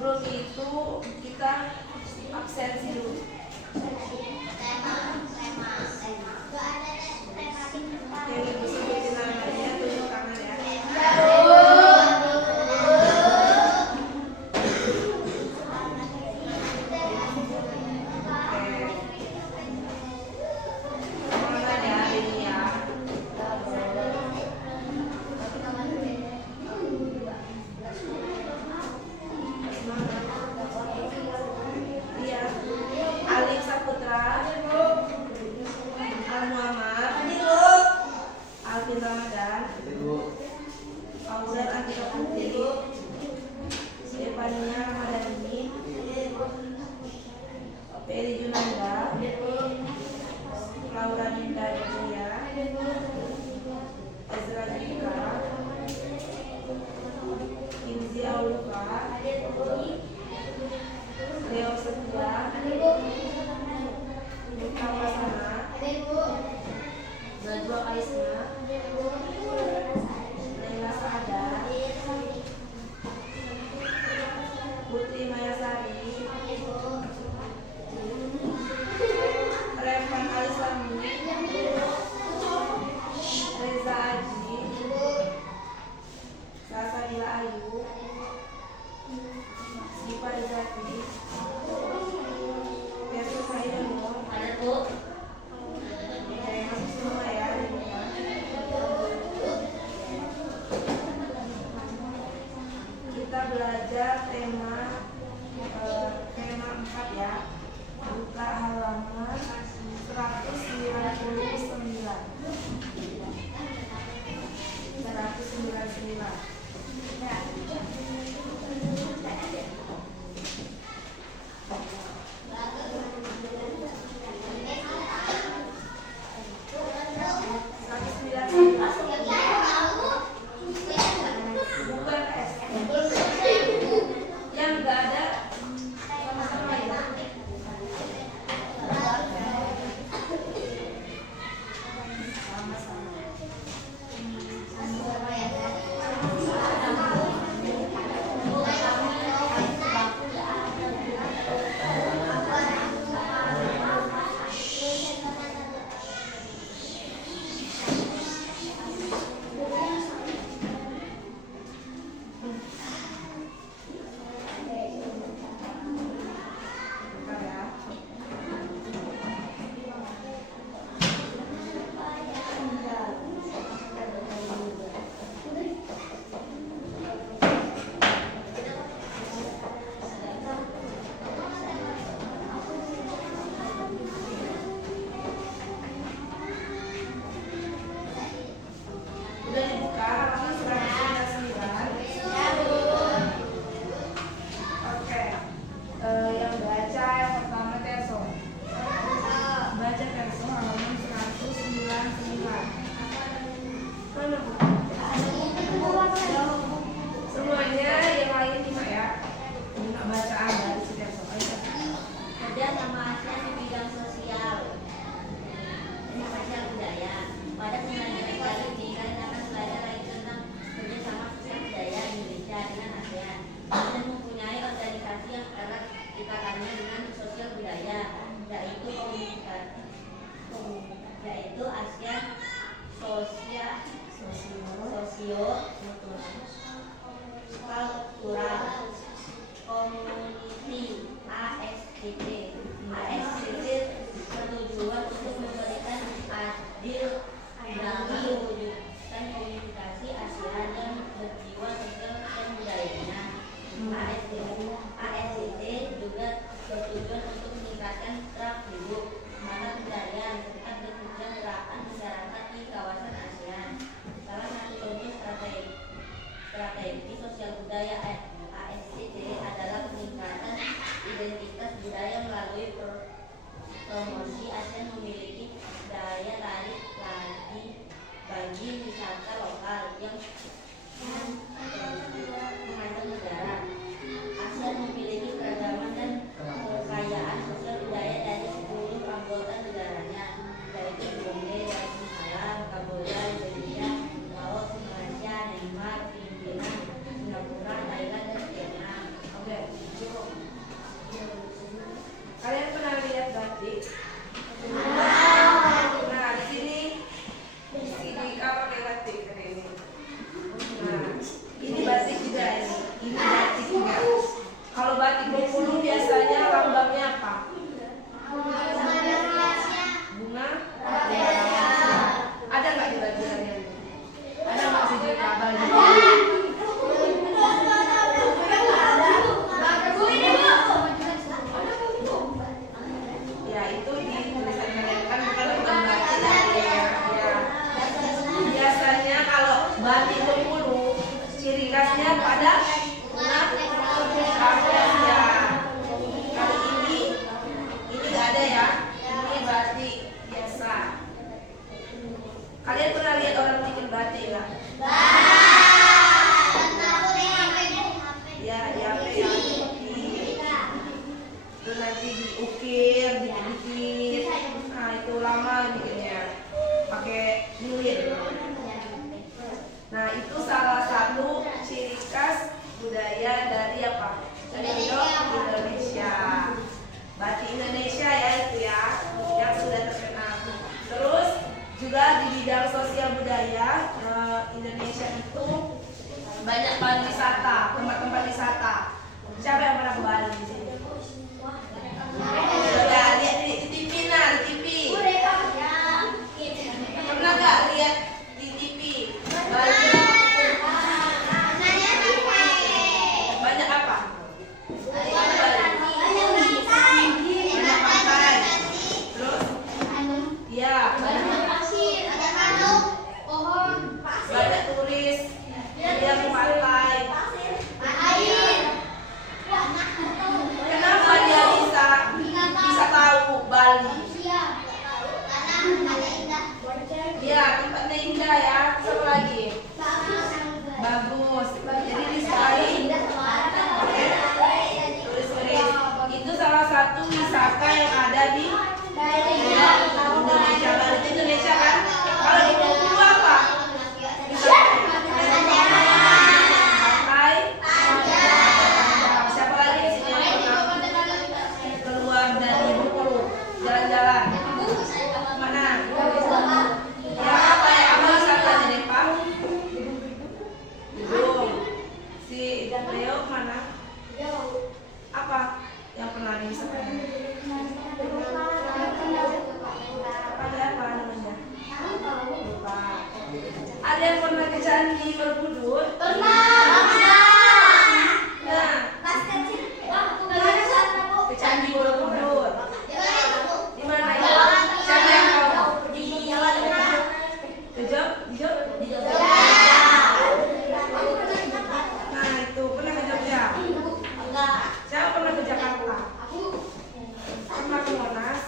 sebelum itu kita absensi dulu. Yang ibu sebutin namanya tunjuk tangan ya. Semangat ya ini ya. Iya. Alif Saputra, Al Muhammad, Alvin Ramadan, Fauzan Antika Putri, Stefania Ramadhani, Peri Junanda, Laura Dinda Jaya, Ezra Jika, Kimzi Auluka, Leo Setia, Muka Wasana, Najwa Kaisna, Naila Saada, Putri Mayasari, Revan Alisami, Reza Aji, Salsabila Ayu, Siva Rizaki, Versus Haidano. Ada Bu. Masuk semua ya. Kita belajar tema 4 ya. Buka halaman 199. Bukan S. Yang enggak ada sama-sama ya. Bentar ya. Udah dibuka halaman 199. Oke. Yang baca yang pertama Teso. Baca Teso halaman 199. Mana Bu? Semuanya yang lain 5 ya. Minta bacaan dari si Teso. Ayo. Kerja sama ASEAN di bidang sosial budaya. Pada pembelajaran kali ini kalian akan belajar lagi tentang kerjasama sosial budaya Indonesia dengan ASEAN. ASEAN mempunyai organisasi yang erat ikatannya dengan sosial budaya, yaitu ASEAN Cultural Community ASCC. ASCC bertujuan untuk memberikan adil dalam mewujudkan komunikasi ASEAN yang berjiwa sosial dan budayanya. ASCC juga bertujuan untuk meningkatkan taraf hidup, mata pencarian, serta kesejahteraan masyarakat di kawasan ASEAN. Salah satu contoh strategi sosial budaya ASCC adalah peningkatan identitas budaya melalui promosi. ASEAN memiliki daya tarik bagi wisata lokal yang mengajak negara. ASEAN memiliki keragaman dan kekayaan sosial budaya dan nanti diukir, dikit-dikit. Nah itu lama bikinnya, pakai lilin. Nah itu salah satu ciri khas budaya dari apa? Indonesia. Batik Indonesia ya itu ya, yang sudah terkenal. Terus juga di bidang sosial budaya Indonesia itu banyak pariwisata, tempat-tempat wisata. Siapa yang pernah ke Bali di sini? Ya, lihat di TV nah, di TV. Pernah nggak lihat di TV? Bali. Banyak apa? Banyak pantai. Terus? Ya. Banyak turis. Dia ke pantai. Kenapa dia bisa tahu Bali? Ya, tempatnya indah ya. Apa lagi? Bagus. Jadi disukai. Turis-turis. Itu salah satu wisata yang ada di Indonesia. Bali itu Indonesia kan? Kalau di Bengkulu apa? Pantai. Siapa lagi di sini yang pernah keluar dari Bengkulu jalan-jalan? Mana? Ya apa ya? Apa wisatanya deh Pak? Belum. Si Leo mana? Apa yang pernah diwisatakan? Ada apa namanya? Lupa. Ada yang pernah ke Candi Borobudur? Nah, ke Candi Borobudur. Di mana ya? Siapa yang tahu? Ke Jogja? Nah itu pernah ke Jogja? Siapa pernah ke Jakarta? Pernah ke Monas?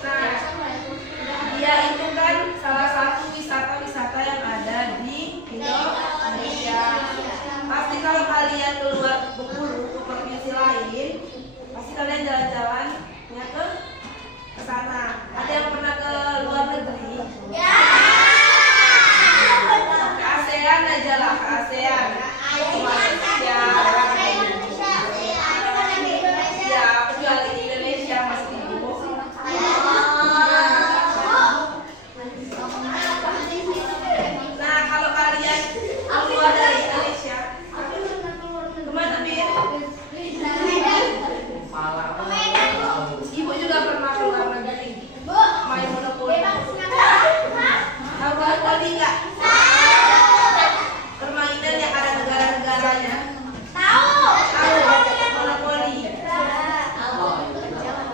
Nah, dia itu kan salah satu wisata-wisata yang ada di Indonesia. Pasti kalau kalian keluar Bengkulu ke provinsi lain, pasti kalian jalan-jalan ya ke sana. Ada yang pernah ke luar negeri? Ke ASEAN aja lah, ke ASEAN. Ke Malaysia. Ya, kecuali di Indonesia masih ibu. Nah, kalau kalian keluar dari Indonesia, kemana Bir? Ibu juga pernah keluar negeri. Main monopoli. Tahu monopoli nggak? Permainan yang ada negara-negaranya. Tahu monopoli.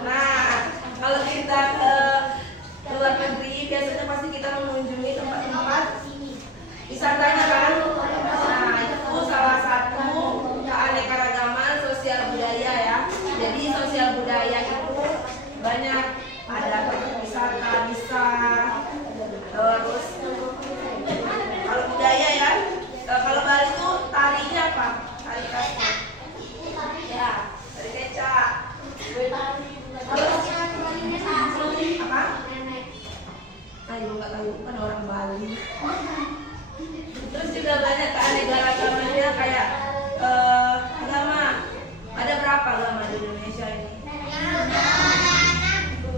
Nah, kalau kita ke luar negeri, biasanya pasti kita mengunjungi tempat-tempat wisatanya kan. Nah, itu salah satu keanekaragaman sosial budaya ya. Jadi sosial budaya itu banyak, ada wisata bisa, terus kalau budaya ya, kalau Bali itu tarinya apa? Tari khasnya. Ya, tari kecak. Terus apa? Ayo nggak tahu, kan orang Bali. Terus juga banyak keanekaragamannya kayak agama. Ada berapa agama di Indonesia ini?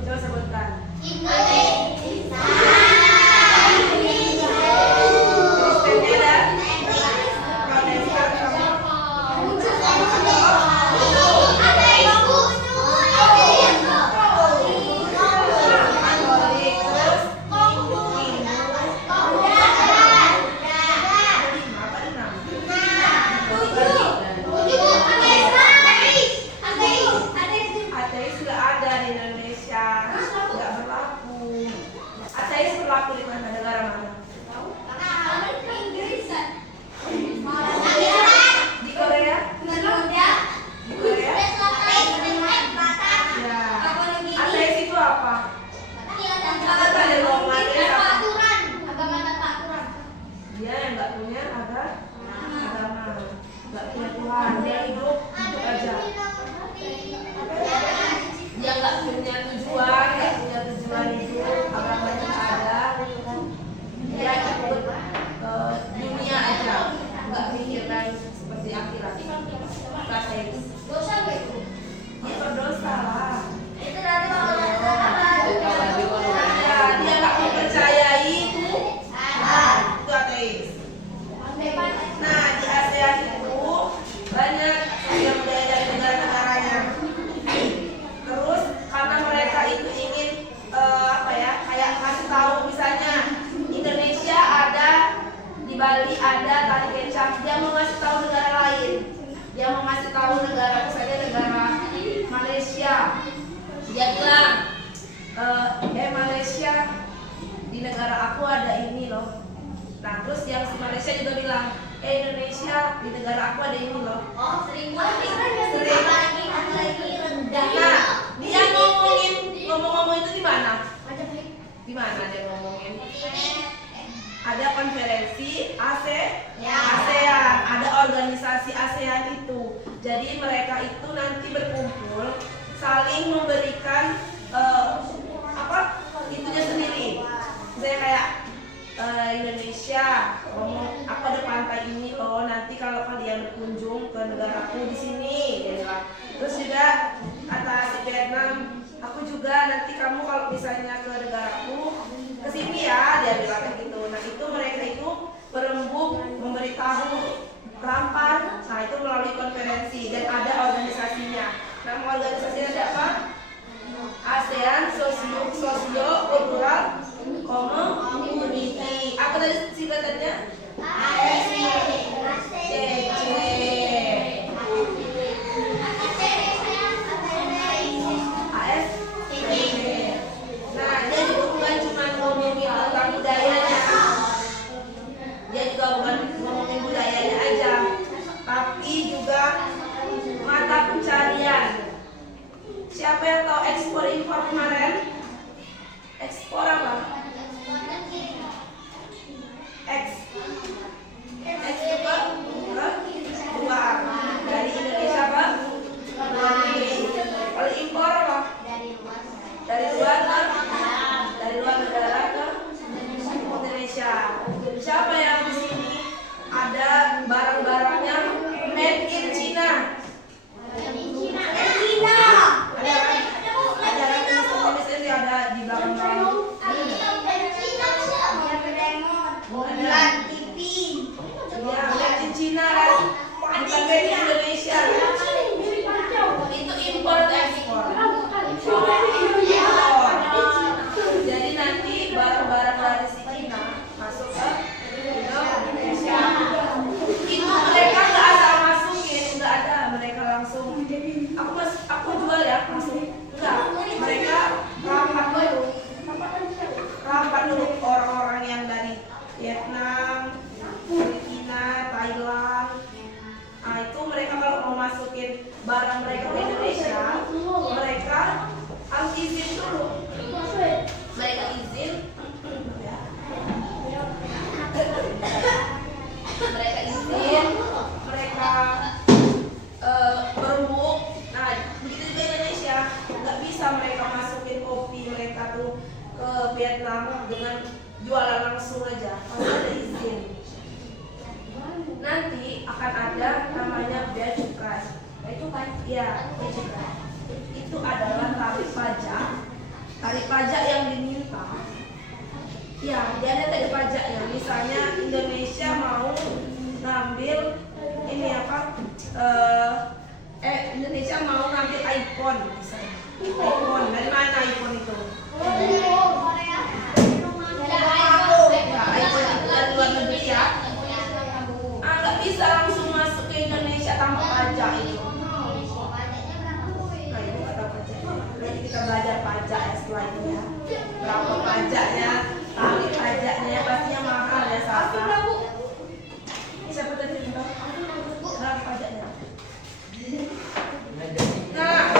Coba sebutkan. Kristennya ada? Protestan sama? Katolik, terus Hindu. Artinya yang nggak punya agama, nggak punya Tuhan, dia hidup aja. Dia nggak punya tujuan hidup, agamanya nggak ada. Dia ikut dunia aja, nggak pikirkan seperti akhirat. Ateis. Dosa nggak itu? Dia berdosa lah. Itu dari bawah. Ya, dia nggak mempercayai itu ateis. Nah, di ASEAN itu banyak yang budaya dari negara-negaranya. Terus karena mereka itu ingin kayak kasih tahu, misalnya Indonesia ada, di Bali ada tari kecap, dia mau ngasih tahu negara lain. Dia mau ngasih tahu negara, misalnya negara Malaysia. Dia bilang, Malaysia, di negara aku ada ini loh. Nah, terus yang si Malaysia juga bilang, Indonesia, di negara aku ada ini loh. Oh, sering lagi rendah. Nah, dia ngomong itu di mana? Di mana dia ngomongin? Ada konferensi ASEAN, ada organisasi ASEAN itu. Jadi mereka itu nanti berkumpul, saling memberikan itunya sendiri. Misalnya kayak Indonesia ngomong, aku ada pantai ini loh, nanti kalau kalian berkunjung ke negaraku di sini, dia bilang. Terus juga kata si Vietnam, aku juga nanti kamu kalau misalnya ke negaraku ke sini ya, dia bilang kayak gitu. Nah, itu mereka itu berembuk memberitahu rampan. Nah, itu melalui konferensi dan ada organisasinya. Nama organisasinya ada apa? ASEAN Socio-Cultural Community. Apa tadi singkatannya? Nah, dia juga bukan cuma ngomongin tentang budayanya. Dia juga bukan ngomongin budayanya aja, tapi juga mata pencarian. Siapa yang tahu ekspor impor kemarin? Ekspor apa? Ekspor luar dari Indonesia apa? Kalau impor apa? Dari luar negara ke Indonesia. Siapa yang di sini ada barang-barangnya made in China? Ada di belakang. Ya, made in China kan, bukan made in Indonesia. Itu import ekspor. Jadi nanti barang-barang dari si China masuk ke Indonesia. Itu mereka nggak asal masukin, nggak ada, mereka langsung. Aku jual ya, masuk. Enggak, mereka rapat dulu orang-orang yang dari Vietnam, Filipina, Thailand. Nah, itu mereka kalau mau masukin barang mereka ke Indonesia, mereka harus izin dulu. Mereka izin, mereka berembuk. Nah, begitu juga Indonesia, nggak bisa mereka masukin kopi mereka tuh ke Vietnam dengan jualan langsung aja, harus ada izin. Nanti akan ada namanya bea cukai. Ya, bea cukai. Itu adalah tarif pajak yang diminta. Ya, dia ada tarif pajaknya. Misalnya Indonesia mau ngambil ini apa? Indonesia mau ngambil iPhone misalnya. iPhone, dari mana iPhone itu? iPhone itu dari luar negeri ya. Nggak bisa langsung masuk ke Indonesia tanpa pajak itu. Nah, itu kata pajaknya. Nanti kita belajar pajak ya setelah itu ya. Berapa pajaknya, tarif pajaknya, pastinya mahal ya Sasa. Siapa tadi minta? Berapa pajaknya? Nah,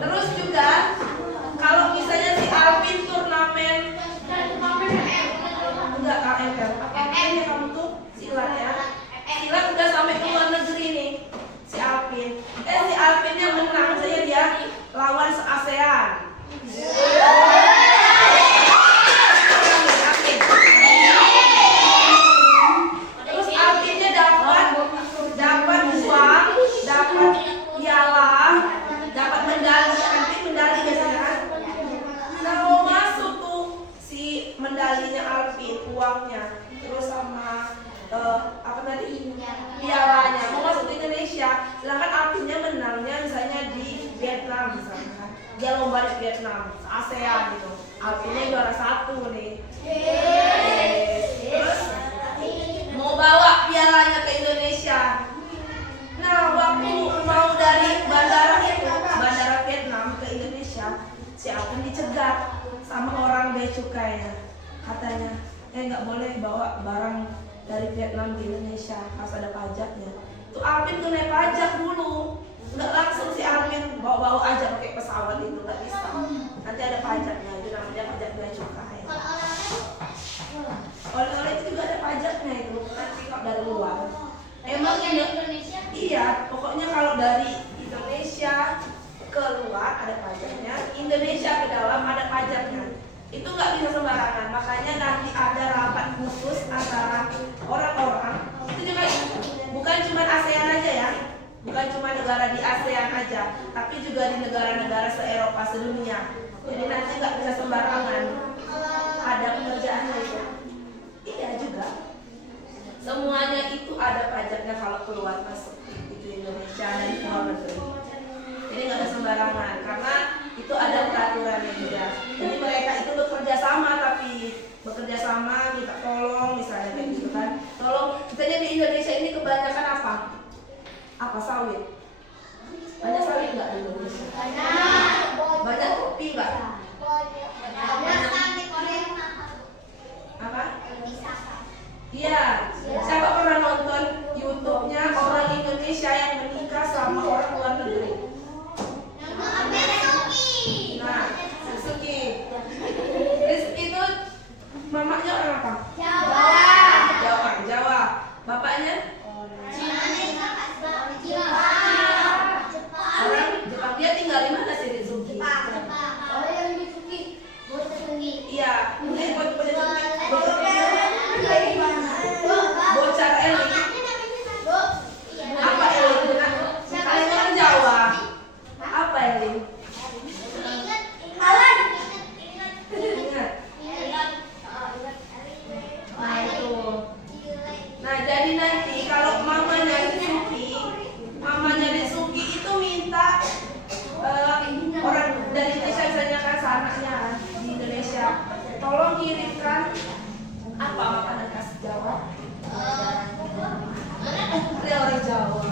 terus juga kalau misalnya si Alvin Turnawan paspornya, terus sama apa tadi, pialanya mau masuk ke Indonesia. Sedangkan Alvinnya menangnya misalnya di Vietnam, misalkan dia lomba di Vietnam, ASEAN gitu, Alvinnya juara 1 nih. Terus mau bawa pialanya ke Indonesia. Nah, waktu mau dari bandara Vietnam ke Indonesia, si Alvin dicegat sama orang bea cukainya. Katanya, nggak boleh bawa barang dari Vietnam ke Indonesia, harus ada pajaknya. Tuh Alvin kena pajak dulu, nggak langsung si Alvin bawa aja pakai pesawat itu, nggak bisa. Nanti ada pajaknya, itu namanya pajak bea cukai. Oleh-oleh itu juga ada pajaknya itu, nanti kalau dari luar. Emang Indonesia? Iya, pokoknya kalau dari Indonesia keluar ada pajaknya, Indonesia ke dalam ada pajaknya. Itu nggak bisa sembarangan, makanya nanti ada rapat khusus antara orang-orang. Itu juga bukan cuma ASEAN aja ya, bukan cuma negara di ASEAN aja, tapi juga di negara-negara se-Eropa, sedunia. Jadi nanti nggak bisa sembarangan, ada pengerjaannya itu. Iya juga. Semuanya itu ada pajaknya kalau keluar masuk itu Indonesia dan luar negeri. Jadi nggak ada sembarangan karena itu ada peraturannya juga. Jadi mereka itu bekerja sama minta tolong misalnya kayak gitu kan. Tolong kitanya di Indonesia ini kebanyakan apa? Apa sawit? Banyak sawit nggak di Indonesia? Banyak kopi nggak? Apa? Iya. Siapa pernah nonton YouTube-nya orang Indonesia yang menikah sama orang luar negeri? Nah, Rizky itu mamanya orang apa? Jawa. Bapaknya? Orang Jepang. Dia tinggal di mana sih Rizky? Iya, mungkin Bocor Eling. Apa Eling? Kalian orang Jawa. Apa Eling? Ingat. Nah itu. Nah jadi nanti kalau mamanya Rizky itu minta orang dari Indonesia misalnya kan anaknya di Indonesia, tolong kirimkan apa makanan khas Jawa? Dia orang Jawa.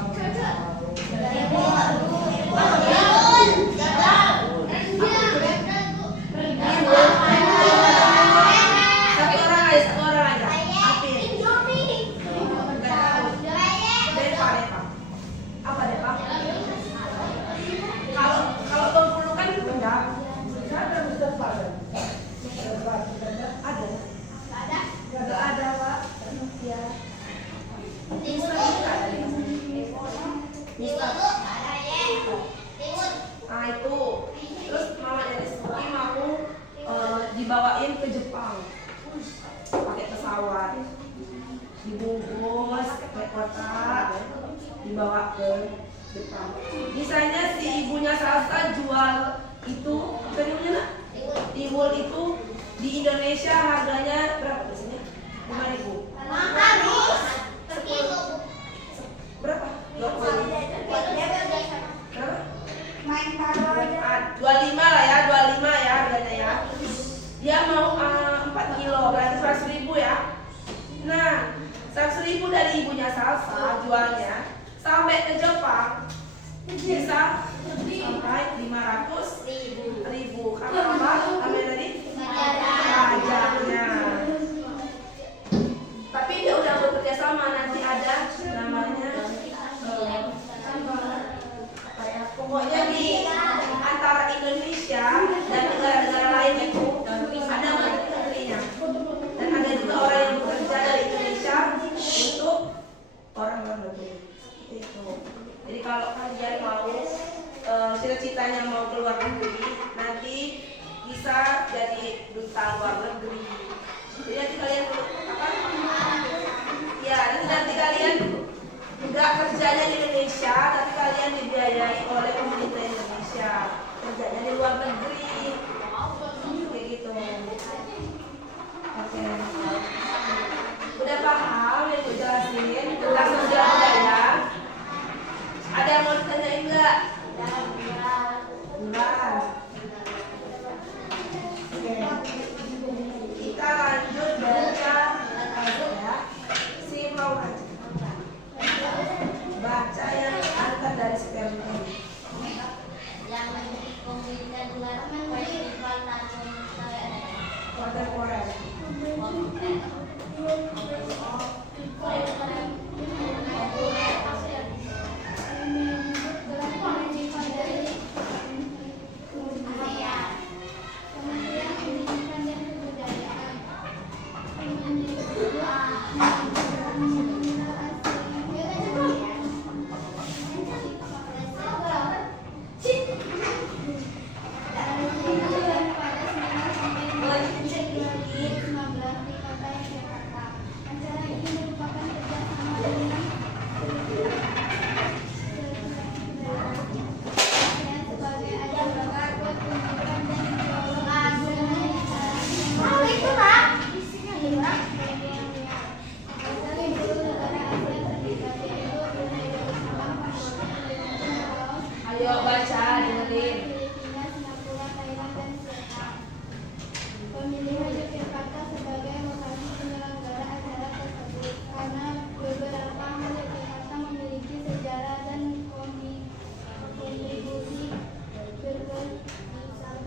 Satu orang aja. Apin. Enggak tahu. Depa. Apa Depa? Kalau Bengkulu kan enggak. Ada Mustafa. Ada Pak. Ya. Nah itu, terus mama dari Suki mau dibawain ke Jepang pakai pesawat, dibungkus pakai kotak, dibawa ke Jepang. Misalnya si ibunya Salsa jual itu, kenapa? Tiwul itu di Indonesia harganya berapa biasanya? 5.000. Berapa? 25 lah ya, 25 ya harganya ya. Dia mau 4 kilo, berarti 100.000 ya. Nah, 100.000 dari ibunya Salsa jualnya sampai ke Jepang bisa sampai 500.000. Karena apa? Ambil tadi pajaknya. Tapi dia udah bekerja sama, nanti ada namanya pokoknya di antara Indonesia dan negara-negara lain itu ada menteri-menterinya, dan ada juga orang yang bekerja dari Indonesia untuk orang luar negeri. Itu. Jadi kalau kalian mau cita-citanya mau keluar negeri, nanti bisa jadi duta luar negeri. Jadi nanti kalian apa? Ya, nanti kalian enggak kerjanya di Indonesia, tapi kalian dibiayai oleh pemerintah Indonesia, kerjanya di luar negeri, kayak gitu. Oke. Ayo baca, dengerin. Filipina, Singapura, Thailand, dan Vietnam. Pemilihan Yogyakarta sebagai lokasi penyelenggara acara tersebut karena beberapa hal Yogyakarta memiliki sejarah dan kontribusi berkesan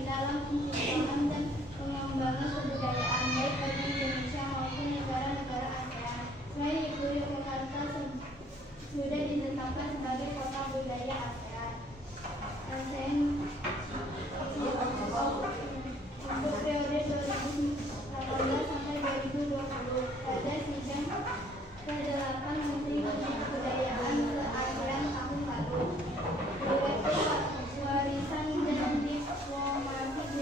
dalam pembangunan dan pengembangan kebudayaan baik bagi Indonesia maupun negara-negara ASEAN. Selain itu, Yogyakarta sudah ditetapkan sebagai kota budaya ASEAN. Untuk periode 2018 sampai 2020 pada sidang ke-8 Menteri Kebudayaan se-ASEAN tahun lalu. Direktur Warisan dan Diplomasi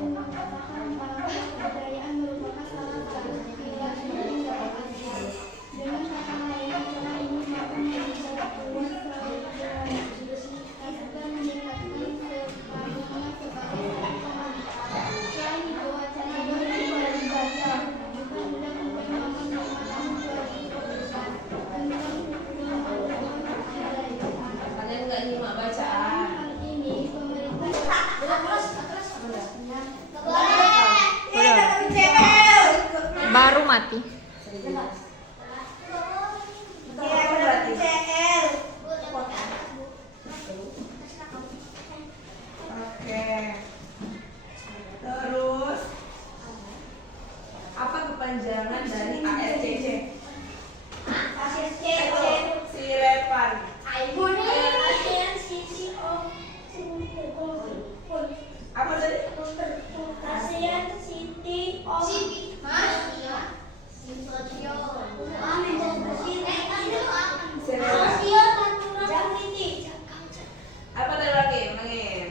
Budaya mengatakan bahwa kebudayaan merupakan salah satu pilar penting dalam ASEAN. Dengan kata lain, acara ini mampu membuka peluang kolaborasi dan meningkatkan kesepahaman sebagai satu komunitas. Selain itu, acara ini dibaca juga Undang-Undang Nomor 5 Tahun 2012 tentang kebudayaan. Kalian nggak nyimak bacaan. Hal ini pemerintah Baru mati. Oke. Terus apa kepanjangan dari ASCC? Sirepan. Apa tadi? Apa tadi lagi? Ulangin.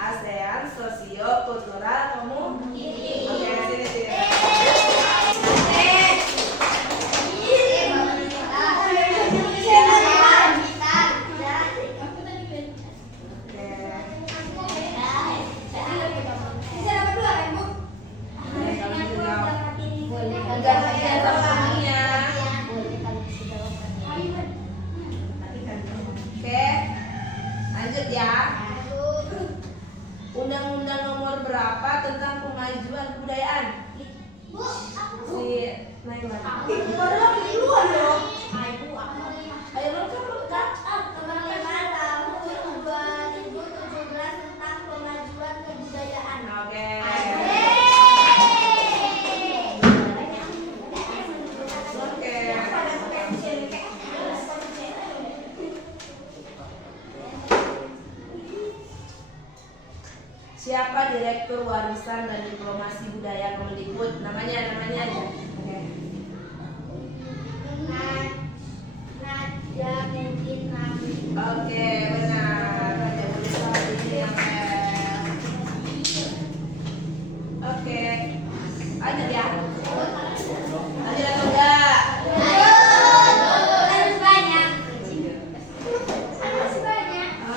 ASEAN Sosio Kultural Community. Oke, sini. Oke, lanjut ya. Undang-Undang Nomor berapa tentang kemajuan kebudayaan? Si Naiman. Ayo lengkap. Oke. Siapa Direktur Warisan dan Diplomasi Budaya Kemendikbud? Namanya aja. Oke. Oke, benar. Raja Besar ini yang Oke. Lanjut ya. Lanjut atau enggak?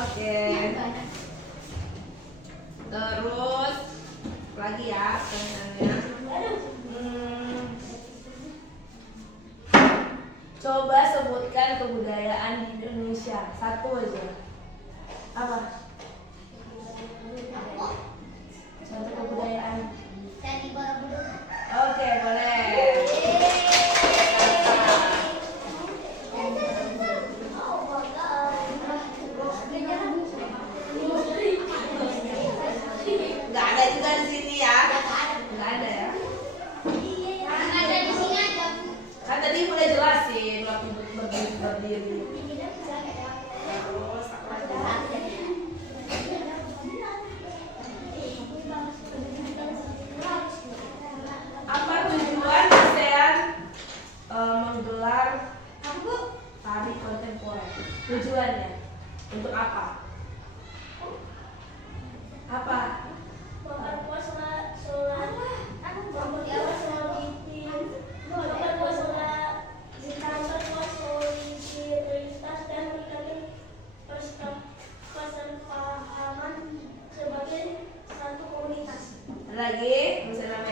Oke. Terus lagi ya pertanyaannya. Coba sebutkan kebudayaan di Indonesia. Satu aja. Apa? Contoh kebudayaan. Oke, boleh. Nggak ada juga di sini ya. Nggak ada ya. Kan tadi udah jelasin waktu berdiri. Terus apa lagi? Apa tujuan ASEAN menggelar tari kontemporer? Tujuannya untuk apa? Apa? Lagi, misalnya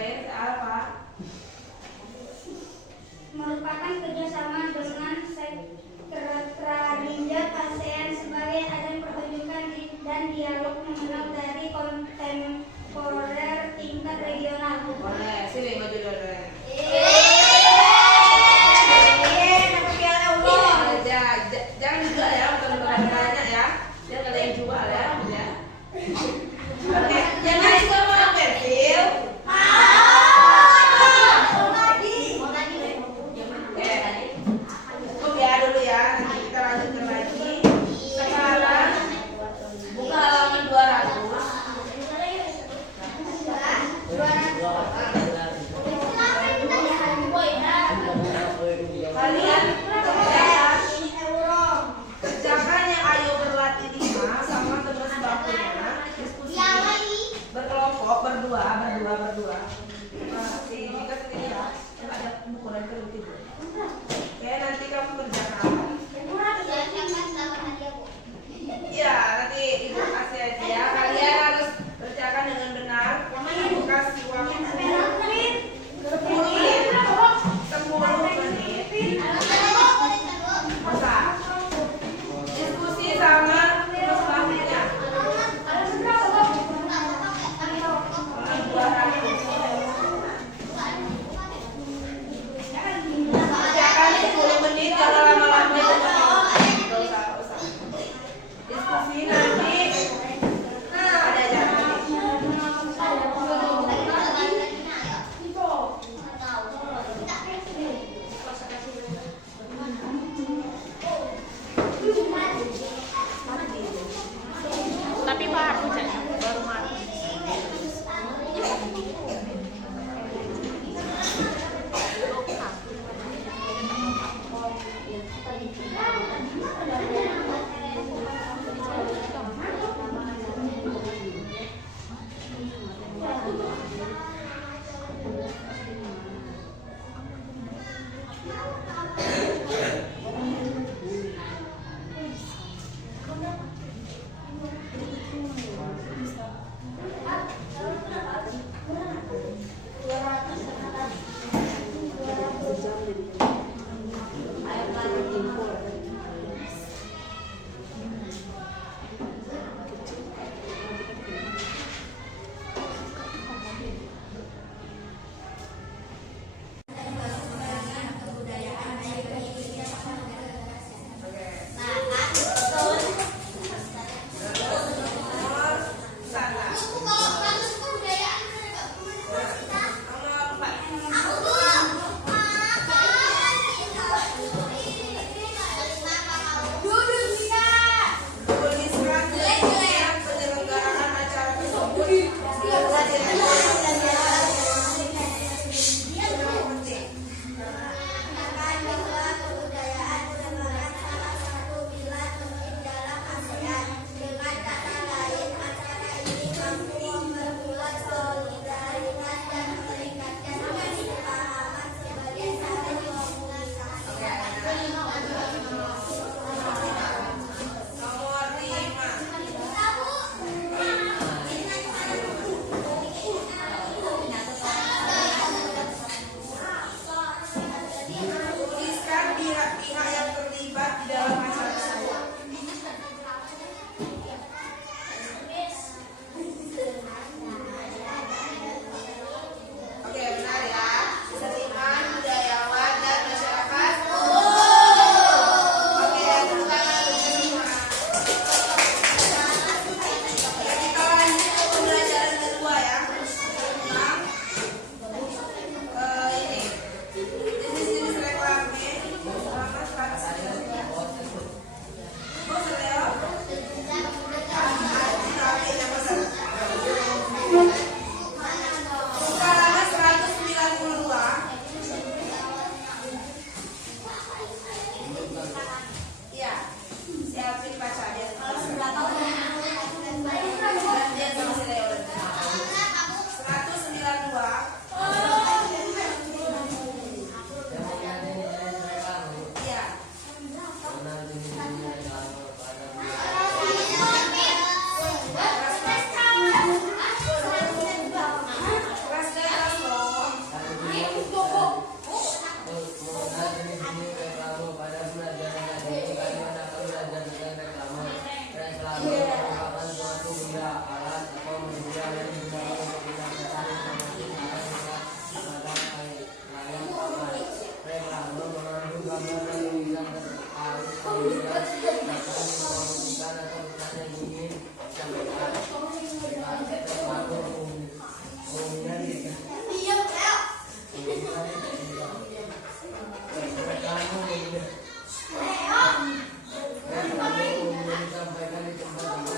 lalu merupakan suatu benda, alat, atau media yang digunakan untuk menyampaikan informasi terhadap layak paman. Rek lalu mengandung gambar yang bisa terkait kemudian akan mempromosikan atau pesan yang ingin disampaikan. Rek lalu umumnya disampaikan di tempat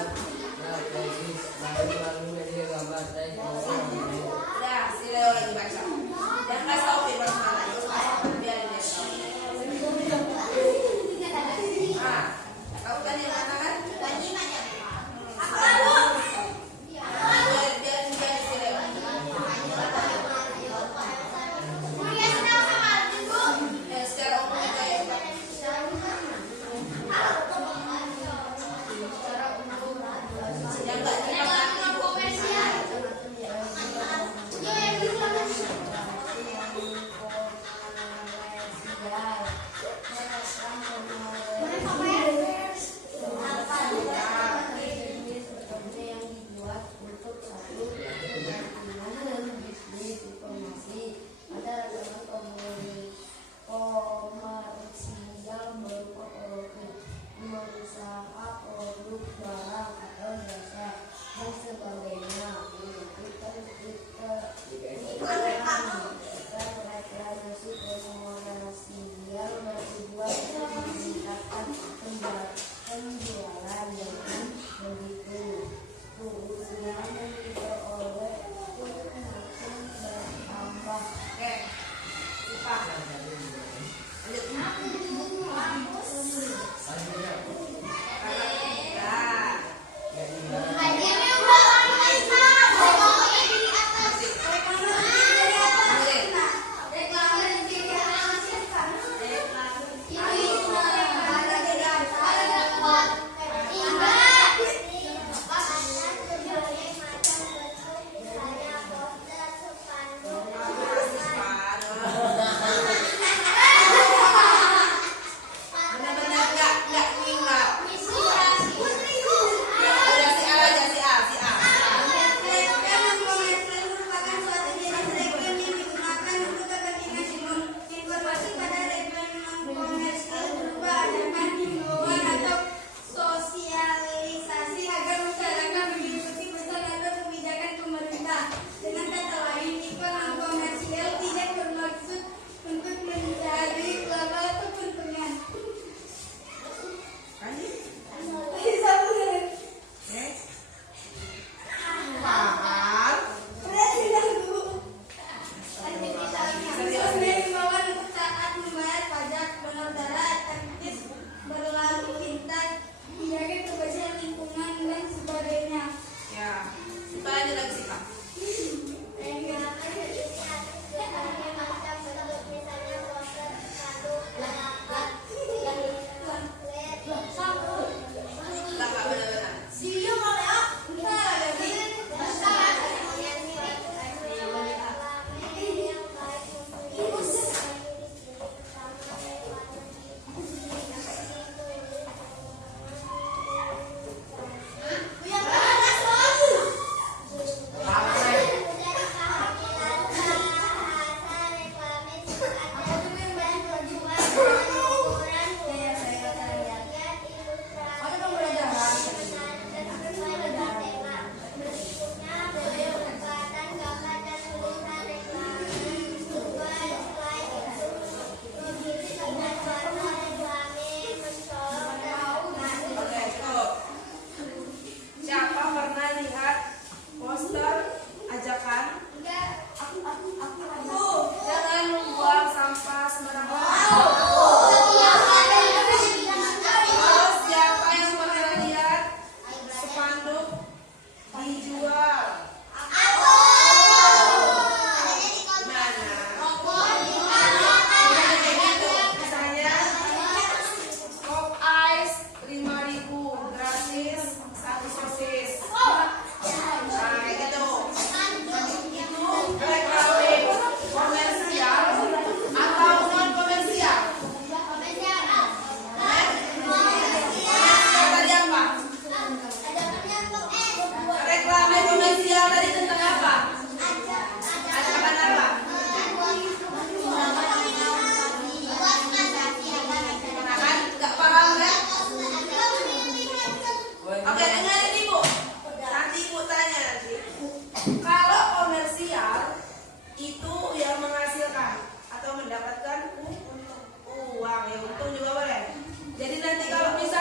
Jadi nanti kalau misalnya